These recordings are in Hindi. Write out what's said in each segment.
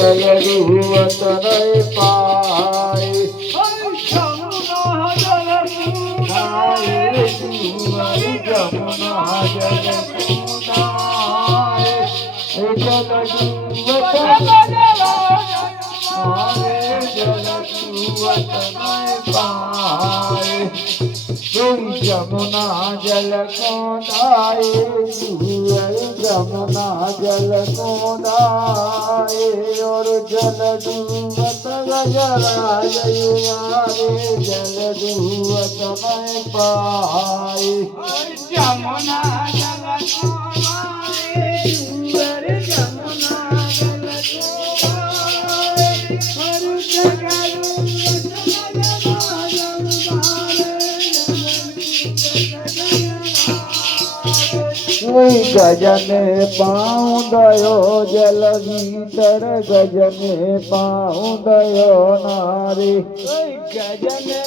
જલરૂવત નહીં પાય જમુના જલ કુંડાય જલરૂવત जमुना जल कोंडाए जमुना जल कोंडाए और जल डूबत गजराज युवारे जल डूबत नहीं पाए जमुना जल कोंडाए जमुना जल गजने पाउंदयो जल भीतर गजने पाउंदयो नारी गजने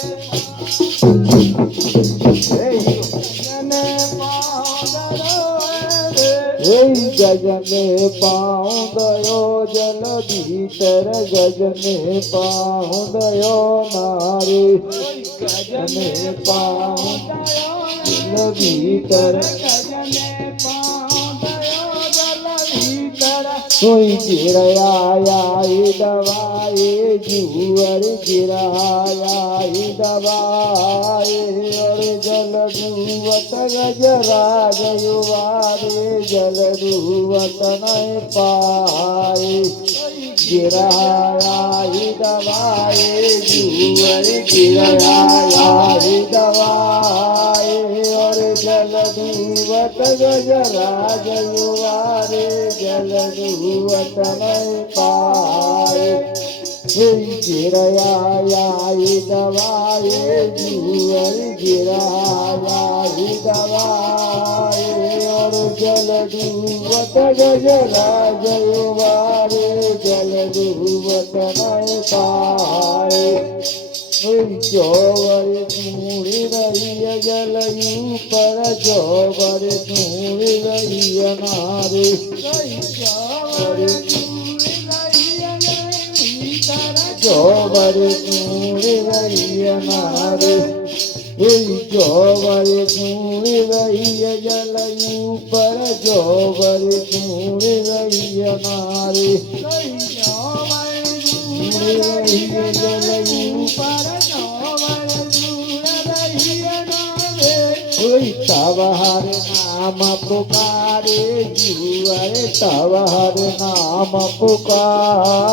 गजने पाउंदयो जल भीतर गजने पाउंदयो नारी गजने पाउंदयो जल भीतर कोई गिराया दवाए जुअर गिराया दवाए और जल डूबत गजराज युवारे जल डूबत नहीं पाए गिराया दवाए जुअर गिराया दवाए और जल डूबत गजराज युवारे जल डूबत नहीं पाए गिराया दवाए जुअर गिराया दवाए और जल डूबत गजराज युवारे जल डूबत नहीं पाए जोवर ढूंढ रही जल पर जोवर ढूंढ रही नारे जोवर ढूंढ रही नारे जोवर ढूंढ रही जल पर जोवर ढूंढ रही नारे जल पर तब हर नाम पुकारे जुअर तब हर नाम पुकार